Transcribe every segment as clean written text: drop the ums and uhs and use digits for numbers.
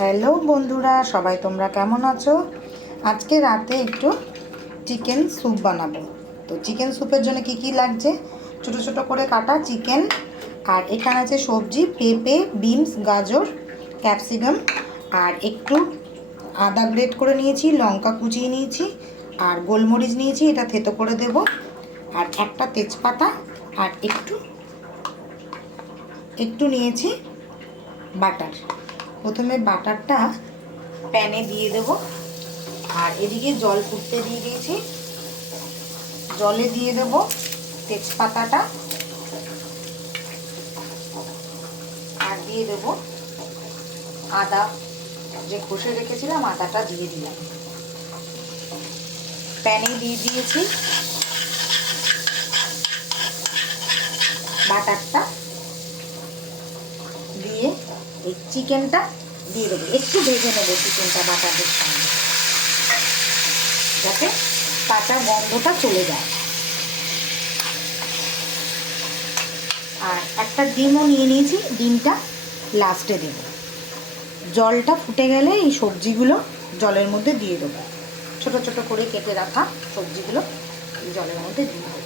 Hello বন্ধুরা, সবাই তোমরা কেমন আছো? আজকে রাতে একটু চিকেন স্যুপ বানাবো। তো চিকেন স্যুপের জন্য কি কি লাগছে? ছোট ছোট করে কাটা চিকেন, আর এখানে আছে সবজি পেঁপে, বিনস, গাজর, ক্যাপসিকাম, আর একটু আদা গ্রেট করে নিয়েছি, লঙ্কা কুচিয়ে নিয়েছি, আর গোলমরিচ নিয়েছি, এটা থেতো করে দেব, আর একটা তেজপাতা, আর একটু নিয়েছি বাটার। প্রথমে বাটারটা প্যানে দিয়ে দেব, আর এদিকে জল ফুটতে দিয়ে দিয়েছি। জলে দিয়ে দেব তেজপাতাটা, আর দিয়ে দেব আদা, যে ঘষে রেখেছিলাম আদাটা দিয়ে দিলাম। প্যানে দিয়ে দিয়েছি বাটারটা, দিয়ে এই চিকেনটা দিয়ে দেবো। একটু ভেজে নেবো চিকেনটা বাটারের সঙ্গে, যাতে কাঁচা গন্ধটা চলে যায়। আর একটা ডিমও নিয়ে নিয়েছি, ডিমটা লাস্টে দেব। জলটা ফুটে গেলে এই সবজিগুলো জলের মধ্যে দিয়ে দেবো। ছোট ছোট করে কেটে রাখা সবজিগুলো জলের মধ্যে দিয়ে দেবো।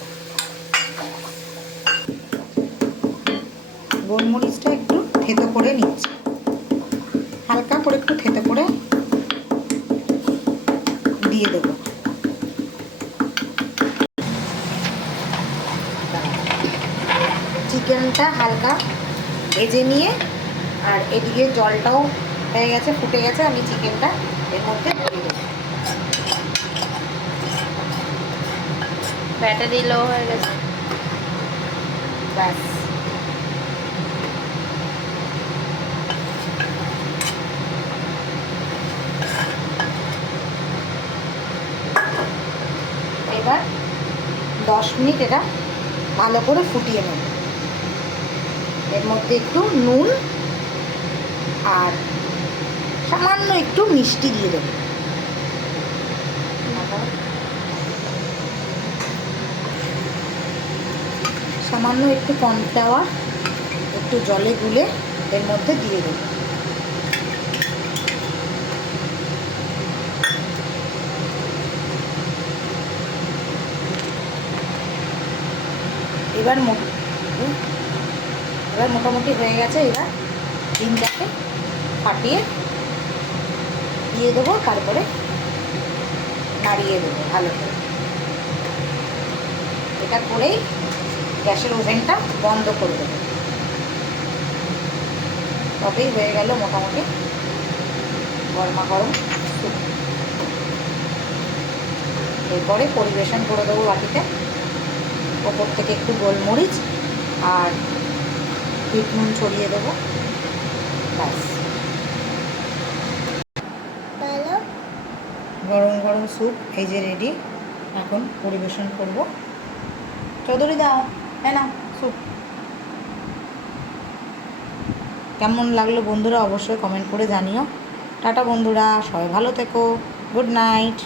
গোলমরিচটা একটু থেতো করে নিচ্ছি, হালকা করে একটু থেতো করে দিয়ে দেবো। চিকেনটা হালকা ভেজে নিয়ে, আর এদিকে জলটাও হয়ে গেছে, ফুটে গেছে, আমি চিকেনটা এর মধ্যে দিয়ে দেবো। ব্যাটা দিলেও হয়ে গেছে। ব্যাস, এবার 10 মিনিট এটা ভালো করে ফুটিয়ে নেব। এর মধ্যে একটু নুন আর সামান্য একটু মিষ্টি দিয়ে দেবো। সামান্য একটু কর্নফ্লাওয়ার একটু জলে গুলে এর মধ্যে দিয়ে দেবো। এবার মোটামুটি হয়ে গেছে। এবার ডিমটাকে ফাটিয়ে দিয়ে দেবো, তারপরে নাড়িয়ে দেবো ভালো করে। এটা করেই গ্যাসের ওভেনটা বন্ধ করে দেবো। তবেই হয়ে গেল মোটামুটি গরমা গরম স্যুপ। এরপরে পরিবেশন করে দেবো বাটিতে। ওপর থেকে একটু গোলমরিচ আর বিট নুন ছড়িয়ে দেবো। ব্যাস, গরম গরম স্যুপ এই যে রেডি। এখন পরিবেশন করব। চৌধুরী দাও, তাই না স্যুপ। কেমন লাগলো বন্ধুরা অবশ্যই কমেন্ট করে জানিও। টাটা বন্ধুরা, সবাই ভালো থেকো। Good night.